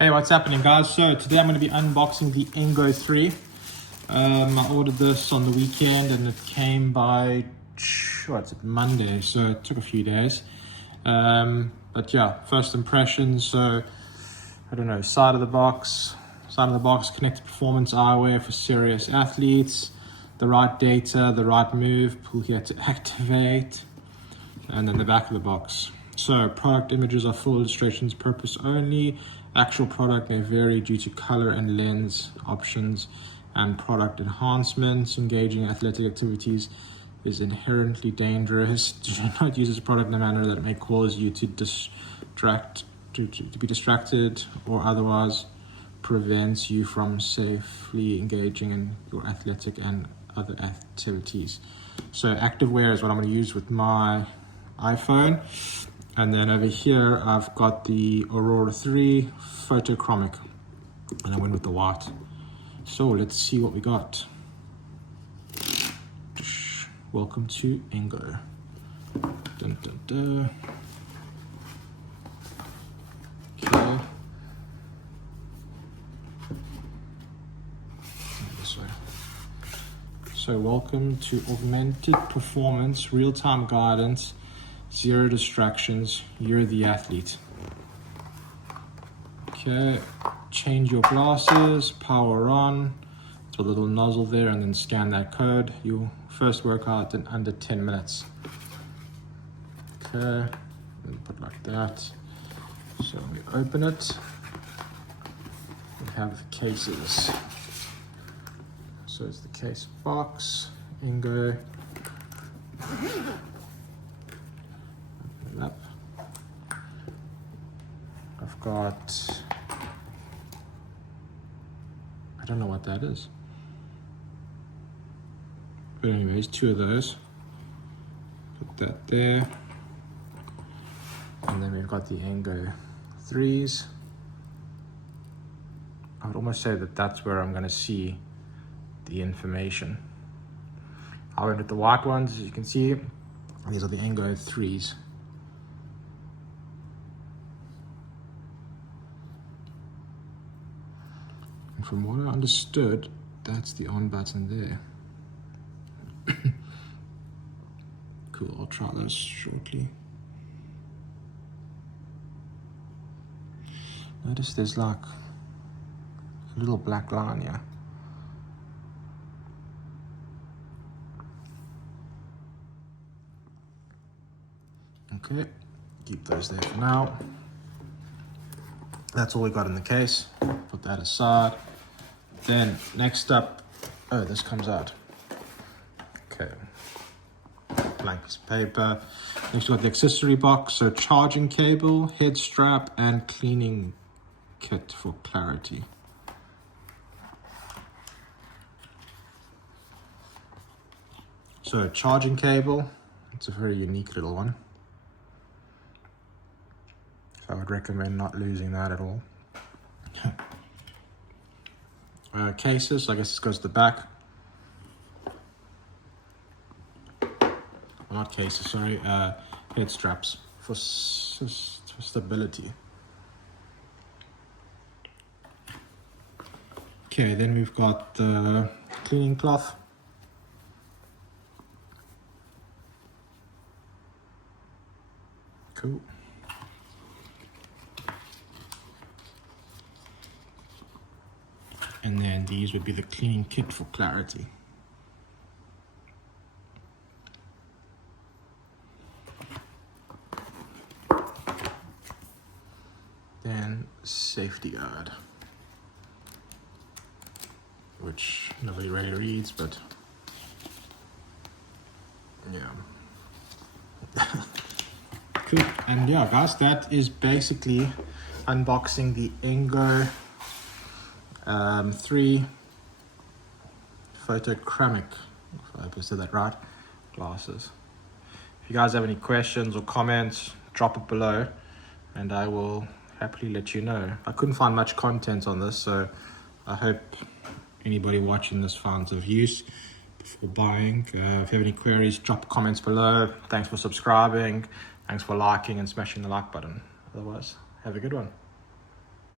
Hey, what's happening, guys? So today I'm going to be unboxing the Engo 3. I ordered this on the weekend and it came by Monday, so it took a few days. But yeah, first impressions. So I don't know, side of the box, connected performance eyewear for serious athletes, the right data, the right move, pull here to activate, and then the back of the box. So product images are full illustrations, purpose only. Actual product may vary due to color and lens options and product enhancements. Engaging athletic activities is inherently dangerous. Do not use this product in a manner that may cause you to be distracted or otherwise prevents you from safely engaging in your athletic and other activities. So activewear is what I'm going to use with my iPhone. And then over here, I've got the Aurora 3 Photochromic, and I went with the white. So let's see what we got. Welcome to Engo. Dun, dun, dun. Okay. This way. So welcome to augmented performance, real-time guidance, zero distractions, you're the athlete. Okay, change your glasses, power on, to a little nozzle there, and then scan that code. You'll first work out in under 10 minutes. Okay, and put like that. So we open it, we have the cases. So it's the case box, Engo. Up. I've got, I don't know what that is, but anyways, two of those. Put that there, and then we've got the Engo 3s. I would almost say that that's where I'm going to see the information. I went with the white ones, as you can see. These are the Engo 3s. And from what I understood, that's the on button there. Cool, I'll try this shortly. Notice there's like a little black line here. Okay, keep those there for now. That's all we got in the case. Put that aside. Then next up, oh, this comes out. Okay, blank piece of paper. Next we got the accessory box. So charging cable, head strap, and cleaning kit for clarity. So charging cable, it's a very unique little one. I would recommend not losing that at all. Cases, I guess this goes to the back. Not cases, sorry. Head straps for stability. Okay, then we've got the cleaning cloth. Cool. And then these would be the cleaning kit for clarity. Then safety guard, which nobody really reads, but yeah. Cool. And yeah, guys, that is basically unboxing the Engo 3 Photochromic, if I said that right, glasses. If you guys have any questions or comments, drop it below and I will happily let you know. I couldn't find much content on this, so I hope anybody watching this finds of use before buying. If you have any queries, drop comments below. Thanks for subscribing, thanks for liking and smashing the like button. Otherwise, have a good one.